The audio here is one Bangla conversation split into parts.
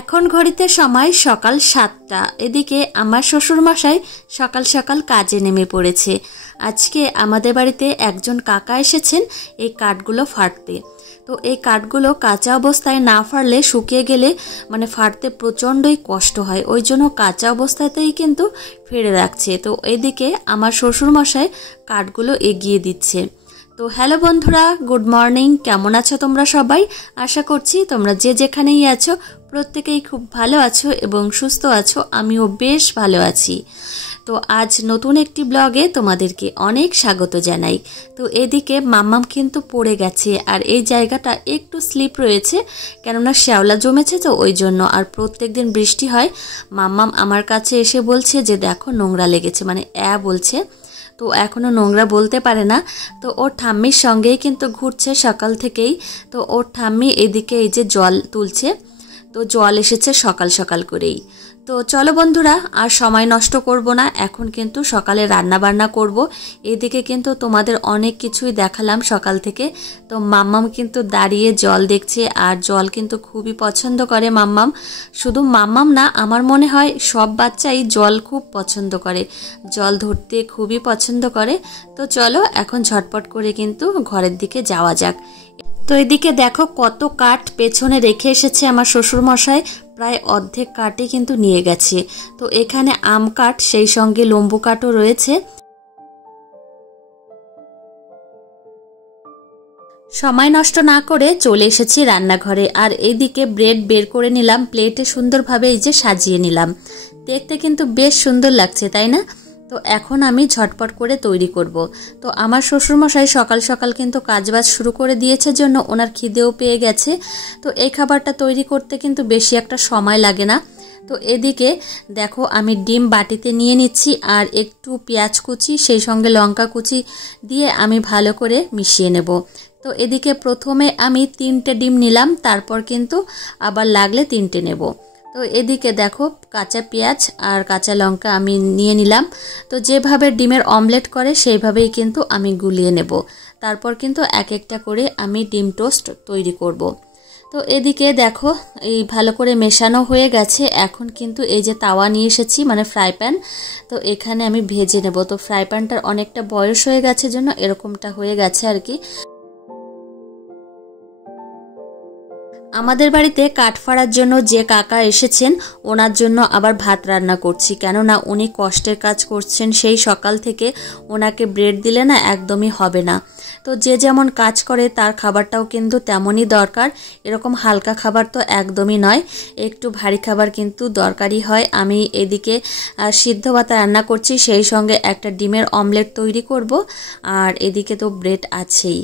এখন ঘড়িতে সময় সকাল 7টা। এদিকে আমার শ্বশুরমশাই সকাল সকাল কাজে নেমে পড়েছে। আজকে আমাদের বাড়িতে একজন কাকা এসেছেন এই কাঠগুলো ফাটতে। তো এই কাঠগুলো কাঁচা অবস্থায় না ফাড়লে শুকিয়ে গেলে ফাড়তে প্রচণ্ডই কষ্ট হয়, ওই জন্য কাঁচা অবস্থাতেই কিন্তু ফেড়ে রাখছে। তো এদিকে আমার শ্বশুরমশাই কাঠগুলো এগিয়ে দিচ্ছে। তো হ্যালো বন্ধুরা, গুড মর্নিং। কেমন আছো তোমরা সবাই? আশা করছি তোমরা যে যেখানেই আছো প্রত্যেকেই খুব ভালো আছো এবং সুস্থ আছো। আমিও বেশ ভালো আছি। তো আজ নতুন একটি ব্লগে তোমাদেরকে অনেক স্বাগত জানাই। তো এদিকে মাম্মাম কিন্তু পড়ে গেছে, আর এই জায়গাটা একটু স্লিপ রয়েছে, কেননা শ্যাওলা জমেছে তো ওই জন্য। আর প্রত্যেক দিন বৃষ্টি হয়। মাম্মাম আমার কাছে এসে বলছে যে দেখো নোংরা লেগেছে, বলছে। তো এখনও নোংরা বলতে পারে না। তো ওর ঠাম্মির সঙ্গেই কিন্তু ঘুরছে সকাল থেকেই। তো ওর ঠাম্মি এদিকে এই যে জল তুলছে, তো জল এসেছে সকাল সকাল করেই। তো চলো বন্ধুরা, আর সময় নষ্ট করব না, এখন কিন্তু সকালে রান্না বান্না করব। এদিকে কিন্তু তোমাদের অনেক কিছুই দেখালাম সকাল থেকে। তো মাম্মাম কিন্তু দাঁড়িয়ে জল দেখছে, আর জল কিন্তু খুবই পছন্দ করে মাম্মাম। শুধু মাম্মাম না, আমার মনে হয় সব বাচ্চাই জল খুব পছন্দ করে, জল ধরতে খুবই পছন্দ করে। তো চলো এখন ঝটপট করে কিন্তু ঘরের দিকে যাওয়া যাক। তো এদিকে দেখো কত কাঠ পেছনে রেখে এসেছে আমার শ্বশুরমশাই, প্রায় অর্ধেক কাঠই কিন্তু নিয়ে গেছে। তো এখানে আম কাঠ, সেই সঙ্গে লম্বু কাঠও রয়েছে। সময় নষ্ট না করে চলে এসেছি রান্নাঘরে, আর এইদিকে ব্রেড বের করে নিলাম, প্লেটে সুন্দরভাবে এই যে সাজিয়ে নিলাম। দেখতে কিন্তু বেশ সুন্দর লাগছে, তাই না? তো এখন আমি ঝটপট করে তৈরি করব। তো আমার শ্বশুরমশাই সকাল সকাল কিন্তু কাজবাজ শুরু করে দিয়েছে জন্য ওনার খিদেও পেয়ে গেছে। তো এই খাবারটা তৈরি করতে কিন্তু বেশি একটা সময় লাগে না। তো এদিকে দেখো আমি ডিম বাটিতে নিয়ে নিচ্ছি, আর একটু পেঁয়াজ কুচি সেই সঙ্গে লঙ্কা কুচি দিয়ে আমি ভালো করে মিশিয়ে নেব। তো এদিকে প্রথমে আমি 3টে ডিম নিলাম, তারপর কিন্তু আবার লাগলে 3টে নেব। তো এদিকে দেখো কাঁচা পেঁয়াজ আর কাঁচা লঙ্কা আমি নিয়ে নিলাম। তো যেভাবে ডিমের অমলেট করে সেইভাবেই কিন্তু আমি গুলিয়ে নেব। তারপর কিন্তু এক একটা করে আমি ডিম টোস্ট তৈরি করব। তো এদিকে দেখো এই ভালো করে মেশানো হয়ে গেছে। এখন কিন্তু এই যে তাওয়া নিয়ে এসেছি, ফ্রাই প্যান। তো এখানে আমি ভেজে নেব। তো ফ্রাই প্যানটার অনেকটা বয়স হয়ে গেছে জন্য এরকমটা হয়ে গেছে আর কি। আমাদের বাড়িতে কাঠ ফাড়ার জন্য যে কাকা এসেছেন, ওনার জন্য আবার ভাত রান্না করছি, কেননা উনি কষ্টের কাজ করছেন সেই সকাল থেকে। ওনাকে ব্রেড দিলে না একদমই হবে না। তো যে যেমন কাজ করে তার খাবারটাও কিন্তু তেমনই দরকার। এরকম হালকা খাবার তো একদমই নয়, একটু ভারী খাবার কিন্তু দরকারই হয়। আমি এদিকে সিদ্ধ ভাত রান্না করছি, সেই সঙ্গে একটা ডিমের অমলেট তৈরি করব, আর এদিকে তো ব্রেড আছেই।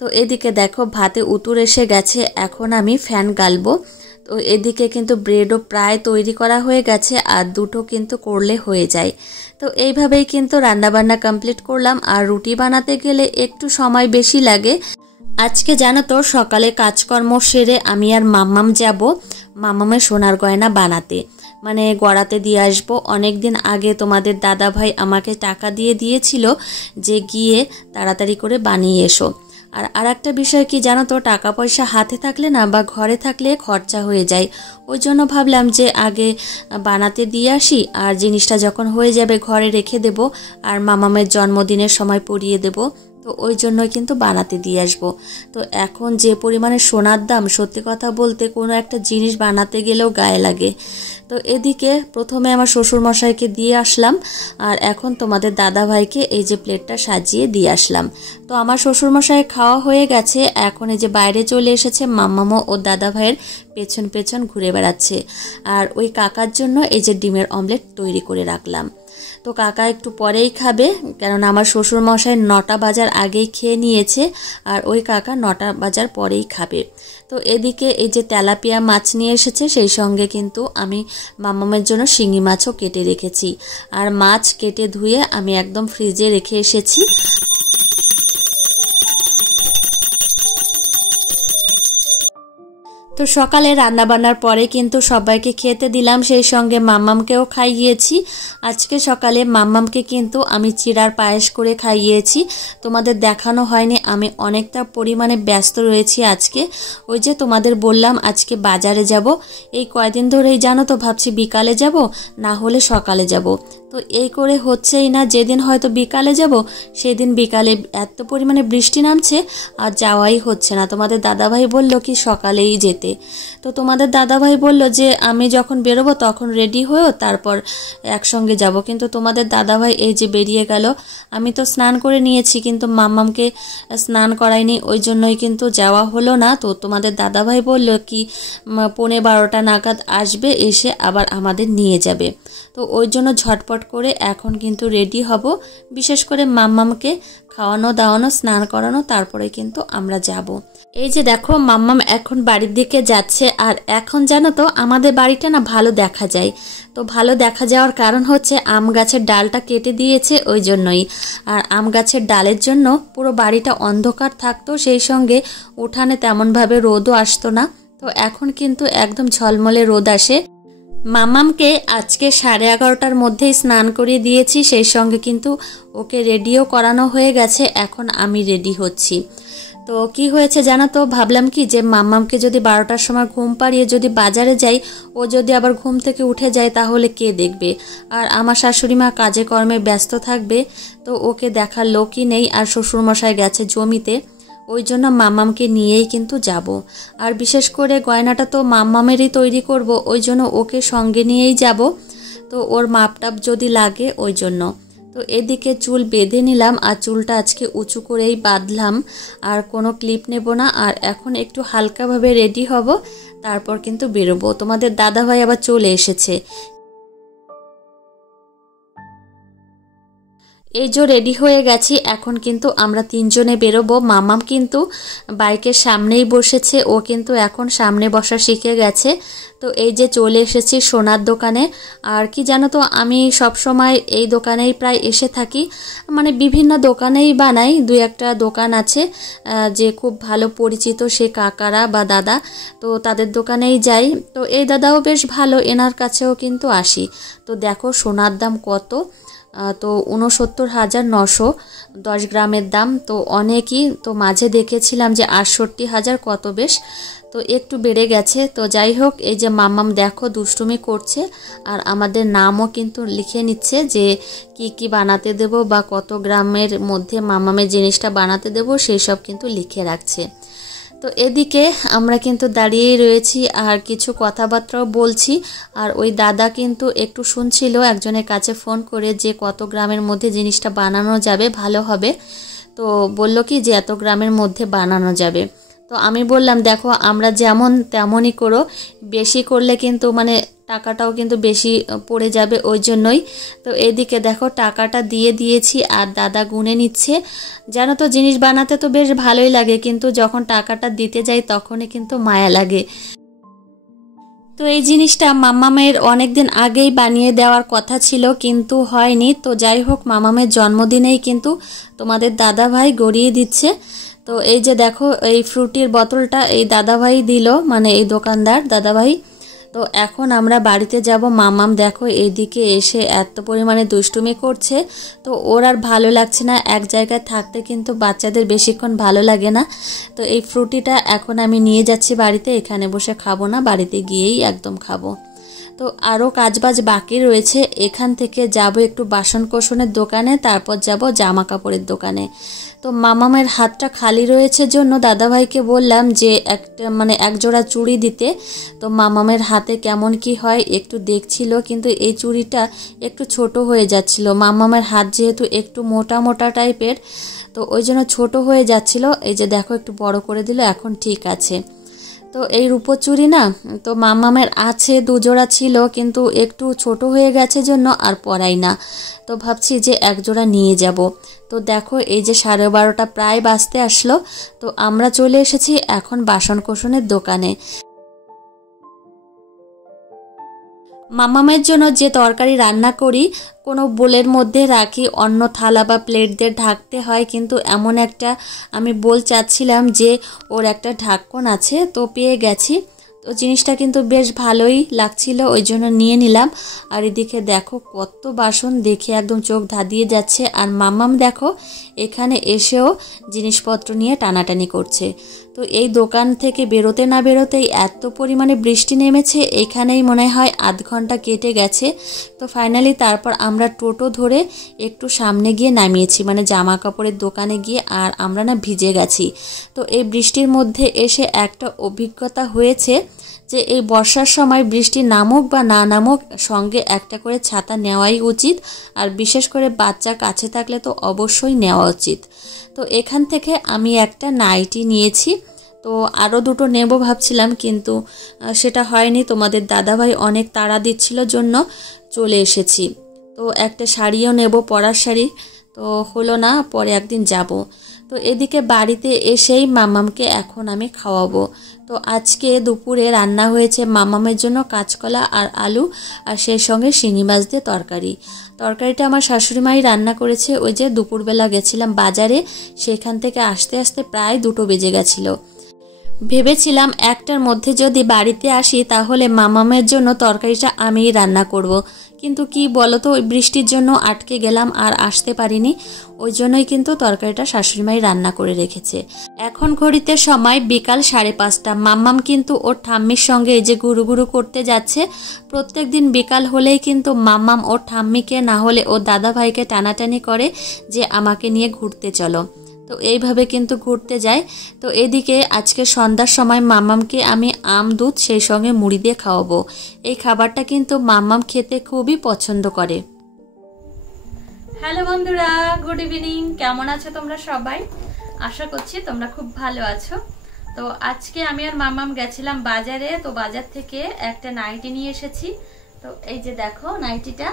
তো এদিকে দেখো ভাতে উতুর এসে গেছে, এখন আমি ফ্যান গালবো। তো এদিকে কিন্তু ব্রেডও প্রায় তৈরি করা হয়ে গেছে, আর দুটো কিন্তু করলে হয়ে যায়। তো এইভাবেই কিন্তু রান্নাবান্না কমপ্লিট করলাম। আর রুটি বানাতে গেলে একটু সময় বেশি লাগে। আজকে জানো তো সকালে কাজকর্ম সেরে আমি আর মাম্মাম যাব মাম্মামের সোনার গয়না বানাতে, গড়াতে দিয়ে আসবো। অনেক দিন আগে তোমাদের দাদা ভাই আমাকে টাকা দিয়েছিল যে গিয়ে তাড়াতাড়ি করে বানিয়ে এসো। আর একটা বিষয় কি জানো তো, টাকা পয়সা হাতে থাকলে না বা ঘরে থাকলে খরচা হয়ে যায়। ওই জন্য ভাবলাম যে আগে বানাতে দিয়ে আসি, আর জিনিসটা যখন হয়ে যাবে ঘরে রেখে দেব, আর মামামের জন্মদিনের সময় পরিয়ে দেব। তো ওই জন্যই কিন্তু বানাতে দিয়ে আসবো। তো এখন যে পরিমাণে সোনার দাম, সত্যি কথা বলতে কোনো একটা জিনিস বানাতে গেলেও গায়ে লাগে। তো এদিকে প্রথমে আমার শ্বশুরমশাইকে দিয়ে আসলাম, আর এখন তোমাদের দাদা ভাইকে এই যে প্লেটটা সাজিয়ে দিয়ে আসলাম। তো আমার শ্বশুরমশাই খাওয়া হয়ে গেছে, এখন এই যে বাইরে চলে এসেছে, মাম্মামও ও দাদা ভাইয়ের পেছন পেছন ঘুরে বেড়াচ্ছে। আর ওই কাকার জন্য এই যে ডিমের অমলেট তৈরি করে রাখলাম। তো কাকা একটু পরেই খাবে, কেননা আমার শ্বশুরমশাই 9টা বাজার আগেই খেয়ে নিয়েছে, আর ওই কাকা 9টা বাজার পরেই খাবে। তো এদিকে এই যে তেলাপিয়া মাছ নিয়ে এসেছে, সেই সঙ্গে কিন্তু আমি মাম্মামের জন্য শিঙি মাছও কেটে রেখেছি। আর মাছ কেটে ধুয়ে আমি একদম ফ্রিজে রেখে এসেছি। তো তো সকালে রান্না বান্নার পরে কিন্তু সবাইকে খেতে দিলাম, সেই সঙ্গে মাম্মামকেও খাইয়েছি। আজকে সকালে মাম্মামকে কিন্তু আমি চিড়ার পায়েস করে খাইয়েছি। তোমাদের দেখানো হয়নি, আমি অনেকটা পরিমাণে ব্যস্ত রয়েছি আজকে। ওই যে তোমাদের বললাম আজকে বাজারে যাব, এই কয়দিন ধরেই জানো তো ভাবছি বিকালে যাব না হলে সকালে যাব। তো এই করে হচ্ছেই না, যেদিন হয়তো বিকালে যাব সেদিন বিকালে এত পরিমাণে বৃষ্টি নামছে আর যাওয়াই হচ্ছে না। তোমাদের দাদাভাই বলল কি সকালেই যেতে, তো তোমাদের দাদাভাই বলল যে আমি যখন বেরোবো তখন রেডি হয়েও তারপর একসঙ্গে যাব। কিন্তু তোমাদের দাদাভাই এই যে বেরিয়ে গেল। আমি তো স্নান করে নিয়েছি কিন্তু মাম্মামকে স্নান করাইনি, ওই জন্যই কিন্তু যাওয়া হলো না। তো তোমাদের দাদাভাই বলল কি 11:30 নাগাদ আসবে, এসে আবার আমাদের নিয়ে যাবে। তো ওই জন্য ঝটপট করে এখন কিন্তু রেডি হব, বিশেষ করে মাম্মামকে খাওয়ানো দাওয়ানো স্নান করানো, তারপরে কিন্তু আমরা যাব। এই যে দেখো মাম্মাম এখন বাড়ির দিকে যাচ্ছে। আর এখন জানো তো আমাদের বাড়িটা না ভালো দেখা যায়। তো ভালো দেখা যাওয়ার কারণ হচ্ছে আম গাছের ডালটা কেটে দিয়েছে ওই জন্যই। আর আম গাছের ডালের জন্য পুরো বাড়িটা অন্ধকার থাকতো, সেই সঙ্গে উঠানে তেমনভাবে রোদও আসতো না। তো এখন কিন্তু একদম ঝলমলে রোদ আসে। মাম্মামকে আজকে 11:30টার মধ্যেই স্নান করিয়ে দিয়েছি, সেই সঙ্গে কিন্তু ওকে রেডিও করানো হয়ে গেছে। এখন আমি রেডি হচ্ছি। তো কি হয়েছে জানো তো, ভাবলাম কি যে মাম্মামকে যদি 12টার সময় ঘুম পাড়িয়ে যদি বাজারে যাই, ও যদি আবার ঘুম থেকে উঠে যায় তাহলে কে দেখবে। আর আমার শাশুড়ি মা কাজে কর্মে ব্যস্ত থাকবে, তো ওকে দেখার লোকই নেই। আর শ্বশুরমশাই গেছে জমিতে, ওই জন্য মাম্মামকে নিয়েই কিন্তু যাব। আর বিশেষ করে গয়নাটা তো মাম্মামেরই তৈরি করব, ওই জন্য ওকে সঙ্গে নিয়েই যাব। তো ওর মাপটাপ যদি লাগে ওই জন্য। তো এদিকে চুল বেঁধে নিলাম, আর চুলটা আজকে উঁচু করেই বাঁধলাম, আর কোনো ক্লিপ নেব না। আর এখন একটু হালকাভাবে রেডি হব, তারপর কিন্তু বেরোবো। তোমাদের দাদাভাই আবার চলে এসেছে। এই যে রেডি হয়ে গেছি, এখন কিন্তু আমরা 3 জনে বেরোবো। মাম্মাম কিন্তু বাইকের সামনেই বসেছে, ও কিন্তু এখন সামনে বসা শিখে গেছে। তো এই যে চলে এসেছি সোনার দোকানে। আর কি জানো তো, আমি সব সময় এই দোকানেই প্রায় এসে থাকি, মানে বিভিন্ন দোকানেই বানাই। 2-1টা দোকান আছে যে খুব ভালো পরিচিত, সে কাকারা বা দাদা, তো তাদের দোকানেই যাই। তো এই দাদাও বেশ ভালো, এনার কাছেও কিন্তু আসি। তো দেখো সোনার দাম কত, তো 69,900 10 গ্রামের দাম। তো অনেকই, তো মাঝে দেখেছিলাম যে 68,000 কত, বেশ তো একটু বেড়ে গেছে। তো যাই হোক, এই যে মাম্মাম দেখো দুষ্টুমি করছে, আর আমাদের নামও কিন্তু লিখে নিচ্ছে যে কি কি বানাতে দেব বা কত গ্রামের মধ্যে মাম্মামের জিনিসটা বানাতে দেব, সেই সব কিন্তু লিখে রাখছে। তো এদিকে আমরা কিন্তু দাঁড়িয়েই রয়েছি আর কিছু কথাবার্তাও বলছি। আর ওই দাদা কিন্তু একটু শুনছিল একজনের কাছে ফোন করে যে কত গ্রামের মধ্যে জিনিসটা বানানো যাবে ভালো হবে। তো বলল কি যে এত গ্রামের মধ্যে বানানো যাবে। তো আমি বললাম দেখো আমরা যেমন তেমনই করো, বেশি করলে কিন্তু মানে টাকাটাও কিন্তু বেশি পড়ে যাবে, ওই জন্যই। তো এদিকে দেখো টাকাটা দিয়ে দিয়েছি আর দাদা গুনে নিচ্ছে। জানো তো জিনিস বানাতে তো বেশ ভালোই লাগে, কিন্তু যখন টাকাটা দিতে যাই তখনই কিন্তু মায়া লাগে। তো এই জিনিসটা মাম্মামের অনেক দিন আগেই বানিয়ে দেওয়ার কথা ছিল কিন্তু হয়নি। তো যাই হোক, মাম্মামের জন্মদিনেই কিন্তু তোমাদের দাদাভাই গড়িয়ে দিচ্ছে। তো এই যে দেখো এই ফ্রুটির বোতলটা এই দাদাভাই দিল, মানে এই দোকানদার দাদাভাই। তো এখন আমরা বাড়িতে যাব। মাম্মাম দেখো এইদিকে এসে এত পরিমাণে দুষ্টুমি করছে, তো ওর আর ভালো লাগছে না। এক জায়গায় থাকতে কিন্তু বাচ্চাদের বেশিক্ষণ ভালো লাগে না। তো এই ফ্রুটিটা এখন আমি নিয়ে যাচ্ছি বাড়িতে, এখানে বসে খাবো না, বাড়িতে গিয়েই একদম খাবো। তো আরও কাজবাজ বাকি রয়েছে। এখান থেকে যাব একটু বাসন কোসনের দোকানে, তারপর যাব জামা কাপড়ের দোকানে। তো মামামের হাতটা খালি রয়েছে জন্য দাদাভাইকে বললাম যে একটা মানে এক জোড়া চুড়ি দিতে। তো মামামের হাতে কেমন কি হয় একটু দেখছিল, কিন্তু এই চুড়িটা একটু ছোট হয়ে যাচ্ছিল। মামামের হাত যেহেতু একটু মোটা মোটা টাইপের, তো ওই জন্য ছোট হয়ে যাচ্ছিল। এই যে দেখো একটু বড় করে দিল, এখন ঠিক আছে। তো এই রূপোর চুড়ি না, তো মামামের আছে 2 জোড়া ছিল, কিন্তু একটু ছোট হয়ে গেছে জন্য আর পরাই না। তো ভাবছি যে এক জোড়া নিয়ে যাব। তো দেখো এই যে 12:30 প্রায় বাজতে আসলো। তো আমরা চলে এসেছি এখন বাসন কোসনের দোকানে। মামামের জন্য যে তরকারি রান্না করি কোনো বোলের মধ্যে রাখি, অন্য থালা বা প্লেট দিয়ে ঢাকতে হয়, কিন্তু এমন একটা আমি বল চাচ্ছিলাম যে ওর একটা ঢাকন আছে, তো পেয়ে গেছি। তো জিনিসটা কিন্তু বেশ ভালোই লাগছিল, ওই জন্য নিয়ে নিলাম। আর এদিকে দেখো কত বাসন, দেখে একদম চোখ ধাঁধিয়ে যাচ্ছে। আর মাম্মাম দেখো এখানে এসেও জিনিসপত্র নিয়ে টানাটানি করছে। তো এই দোকান থেকে বেরোতে না বেরোতেই এত পরিমাণে বৃষ্টি নেমেছে, এখানেই মনে হয় আধ ঘন্টা কেটে গেছে। তো ফাইনালি তারপর আমরা টোটো ধরে একটু সামনে গিয়ে নামিয়েছি, মানে জামা কাপড়ের দোকানে গিয়ে। আর আমরা না ভিজে গেছি। তো এই বৃষ্টির মধ্যে এসে একটা অভিজ্ঞতা হয়েছে যে এই বর্ষার সময় বৃষ্টি নামুক বা না নামুক সঙ্গে একটা করে ছাতা নেওয়াই উচিত। আর বিশেষ করে বাচ্চা কাছে থাকলে তো অবশ্যই নেওয়া উচিত। তো এখান থেকে আমি একটা নাইটি নিয়েছি। তো আরও দুটো নেব ভাবছিলাম, কিন্তু সেটা হয়নি। তোমাদের দাদাভাই অনেক তাড়া দিচ্ছিল জন্য চলে এসেছি। তো একটা শাড়িও নেব, পরার শাড়ি, তো হলো না, পরে একদিন যাব। তো এদিকে বাড়িতে এসেই মামামকে এখন আমি খাওয়াবো। তো আজকে দুপুরে রান্না হয়েছে মামামের জন্য কাঁচকলা আর আলু, আর সেই সঙ্গে শিঙি মাছ দিয়ে তরকারি। তরকারিটা আমার শাশুড়িমাই রান্না করেছে। ওই যে দুপুরবেলা গেছিলাম বাজারে, সেখান থেকে আসতে আসতে প্রায় 2টো বেজে গেছিলো। ভেবেছিলাম একটার মধ্যে যদি বাড়িতে আসি তাহলে মামামের জন্য তরকারিটা আমিই রান্না করব। কিন্তু কি বলতো, ওই বৃষ্টির জন্য আটকে গেলাম আর আসতে পারিনি। ওই জন্যই কিন্তু তরকারিটা শাশুড়িমাই রান্না করে রেখেছে। এখন ঘড়িতে সময় বিকাল 5:30। মাম্মাম কিন্তু ওর ঠাম্মির সঙ্গে এই যে গুরু গুরু করতে যাচ্ছে। প্রত্যেক দিন বিকাল হলেই কিন্তু মাম্মাম ওর ঠাম্মিকে না হলে ওর দাদা ভাইকে টানাটানি করে যে আমাকে নিয়ে ঘুরতে চলো। তো এইভাবে কিন্তু ঘুরতে যায়। তো এদিকে আজকে সন্ধ্যার সময় মাম্মামকে আমি আম দুধ সেই সঙ্গে মুড়ি দিয়ে খাওয়াবো। এই খাবারটা কিন্তু মাম্মাম খেতে খুবই পছন্দ করে। হ্যালো বন্ধুরা, গুড ইভিনিং। কেমন আছো তোমরা সবাই? আশা করছি তোমরা খুব ভালো আছো। তো আজকে আমি আর মাম্মাম গেছিলাম বাজারে। তো বাজার থেকে একটা নাইটি নিয়ে এসেছি। তো এই যে দেখো নাইটিটা,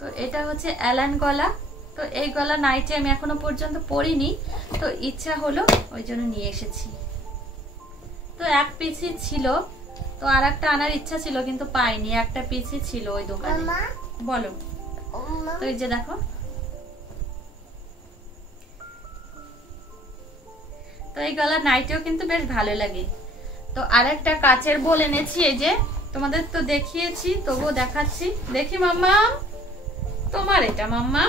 তো এটা হচ্ছে অ্যালান গলা। তো এই গলা নাইটি আমি এখনো পর্যন্ত পরিনি, তো ইচ্ছা হলো ওই জন্য নিয়ে এসেছি। তো এক পিসই ছিল, তো আর একটা আনার ইচ্ছা ছিল কিন্তু পাইনি, একটা পিসই ছিল ওই দোকানে। বলো। তো এই যে দেখো, তো এই গলার নাইটিও কিন্তু বেশ ভালো লাগে। তো আর একটা কাচের বোল এনেছি, এই যে তোমাদের তো দেখিয়েছি, তবুও দেখাচ্ছি। দেখি মাম্মা, তোমার এটা মাম্মা,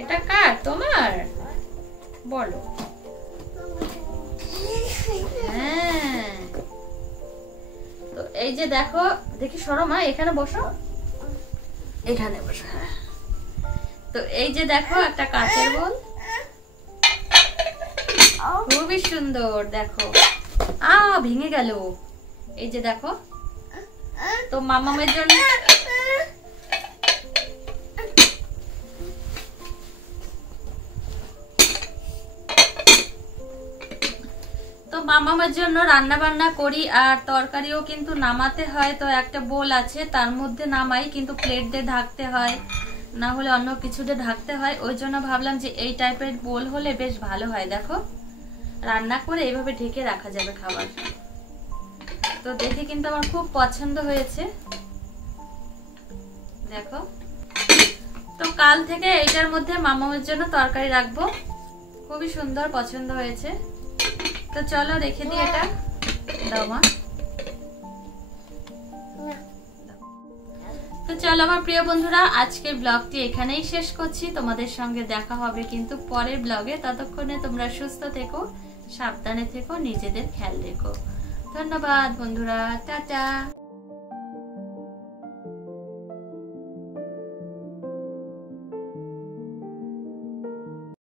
এটা কার? তোমার? বলো। হ্যাঁ, তো এই যে দেখো, দেখি সরো মা, এখানে বসো, এখানে বসো। হ্যাঁ, তো এই যে দেখো একটা কাচের বোল, খুবই সুন্দর। দেখো, ভেঙে গেল। এই যে দেখো, তো মামামের জন্য মামামের জন্য রান্না বান্না করি, আর তরকারিও কিন্তু নামাতে হয়। তো একটা বোল আছে, তার মধ্যে নামাই, কিন্তু প্লেট দিয়ে ঢাকতে হয়, না হলে অন্য কিছু দিয়ে ঢাকতে হয়। ওই জন্য ভাবলাম যে এই টাইপের বোল হলে বেশ ভালো হয়। দেখো, রান্না করে এইভাবে ঢেকে রাখা যাবে খাবার। তো দেখে কিন্তু আমার খুব পছন্দ হয়েছে। দেখো, তো কাল থেকে এইটার মধ্যে মামামের জন্য তরকারি রাখবো। খুবই সুন্দর, পছন্দ হয়েছে। তো চলো রেখে দিই এটা। দাও মা। তো চলো আমার প্রিয় বন্ধুরা, আজকের ব্লগটি এখানেই শেষ করছি। তোমাদের সঙ্গে দেখা হবে কিন্তু পরের ব্লগে। ততক্ষণে তোমরা সুস্থ থেকো, সাবধানে থেকো, নিজেদের খেয়াল রেখো। ধন্যবাদ বন্ধুরা, টাটা।